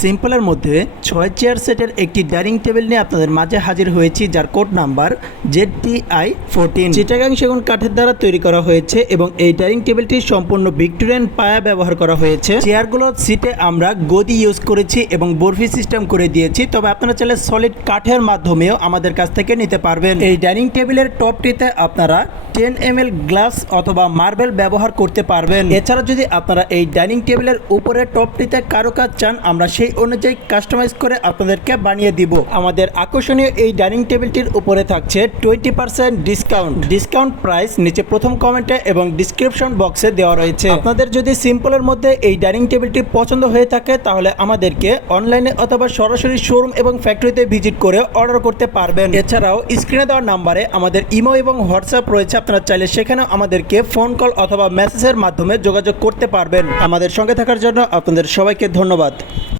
সিম্পলের মধ্যে 6 চেয়ার সেটের একটি ডাইনিং টেবিল নিয়ে আপনাদের মাঝে হাজির হয়েছি, যার কোড নাম্বার ZTI14। চিটাগাং সেগুন কাঠের দ্বারা তৈরি করা হয়েছে এবং এই ডাইনিং টেবিলটি সম্পূর্ণ ভিক্টোরিয়ান পায়া ব্যবহার করা হয়েছে। চেয়ারগুলো সিটে আমরা গদি ইউজ করেছি এবং বরফি সিস্টেম করে দিয়েছি, তবে আপনারা চাইলে সলিড কাঠের মাধ্যমেও আমাদের কাছ থেকে নিতে পারবেন। এই ডাইনিং টেবিলের টপটিতে আপনারা 10 ml গ্লাস অথবা মার্বেল ব্যবহার করতে পারবেন। এছাড়া যদি আপনারা এই ডাইনিং টেবিলের উপরে টপটিতে কারুকাজ চান, আমরা সেই অনুযায়ী কাস্টমাইজ করে আপনাদেরকে বানিয়ে দিব। আমাদের আকর্ষণীয় এই ডাইনিং টেবিলটির উপরে থাকছে 20% ডিসকাউন্ট প্রাইস নিচে প্রথম কমেন্টে এবং ডিসক্রিপশন বক্সে দেওয়া রয়েছে। আপনাদের যদি সিম্পলের মধ্যে এই ডাইনিং টেবিলটি পছন্দ হয়ে থাকে তাহলে আমাদেরকে অনলাইনে অথবা সরাসরি শোরুম এবং ফ্যাক্টরিতে ভিজিট করে অর্ডার করতে পারবেন। এছাড়াও স্ক্রিনে দেওয়া নাম্বারে আমাদের ইমো এবং হোয়াটসঅ্যাপ রয়েছে, আপনারা চাইলে সেখানেও আমাদেরকে ফোন কল অথবা মেসেজের মাধ্যমে যোগাযোগ করতে পারবেন। আমাদের সঙ্গে থাকার জন্য আপনাদের সবাইকে ধন্যবাদ।